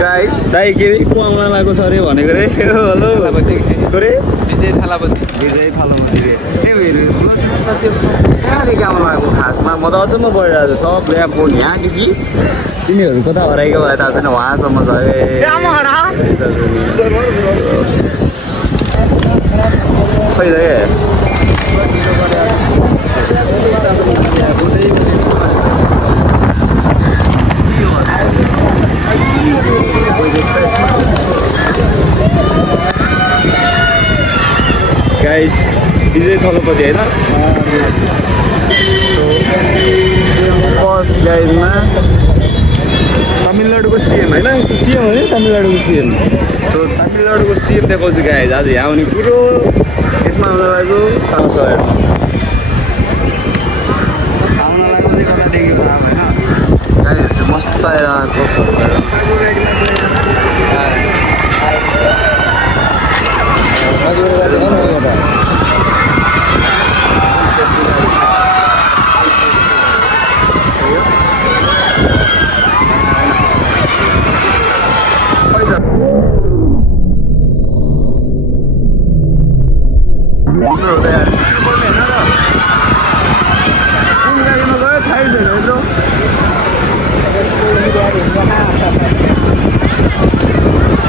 guys दाइ के अरे कुवामा लागेको छ अरे भनेको रे हेलो रे विजय थालापति कहाँदेखि आउनु लागेको खासमा म त अचम्म परिरहेको छु सब एयरपोर्ट यहाँदेखि तिनीहरू कता हराएको भए थाहा छैन उहाँसम्म छ गाइस विजय थलपति होइन फर्स्ट गाइजमा तमिलनाडुको सिएम होइन सिएम हो नि तमिलनाडुको सिएम सो तमिलनाडुको सिएम देखाउँछु गाइज आज यहाँ आउने कुरो यसमा आउन लागेको पाउँछ आउन लागेको चाहिँ कता देख्यो होइन गाइजहरू चाहिँ मस्त आएर गफहरू गरेर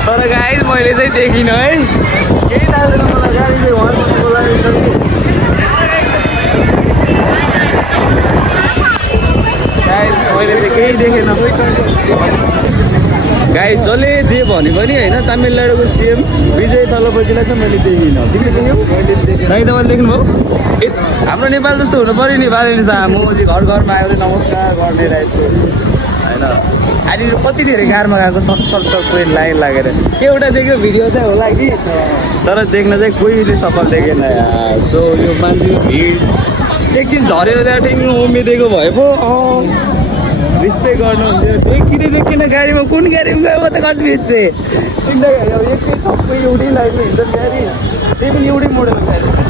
तर गाइस मैले चाहिँ देखिनँ है केही थाहा छैन मलाई गाडी चाहिँ उहाँसम्मको लागि छ कि गाइस मैले चाहिँ केही देखेन गाइस जसले जे भन्यो पनि होइन तमिलनाडुको सिएम विजय थलपतिलाई चाहिँ मैले देखिनँ तिमीले देख्यौ दाइ तपाईँले देख्नुभयो ए हाम्रो नेपाल जस्तो हुनु पऱ्यो नि बालेन शाह म चाहिँ घर घरमा आएर नमस्कार गर्ने टाइपको होइन अहिले कति धेरै गाडीमा गएको सट कोही लाइन लागेर एउटा देख्यो भिडियो चाहिँ होला कि तर देख्न चाहिँ कोहीले सफल देखेन सो यो मान्छेको भिड एकछिन झरेर त्यहाँ ठिङ्ग उम्मिदिएको भए पो रिस्पेक्ट गर्नुहुन्थ्यो देखिन गाडीमा कुन गाडीमा गयो म त कन्फ्युज थिएँ एकछिन सबै एउटै लाइनमा हिँड्छ गाडी त्यही पनि एउटै मोडलको गाडी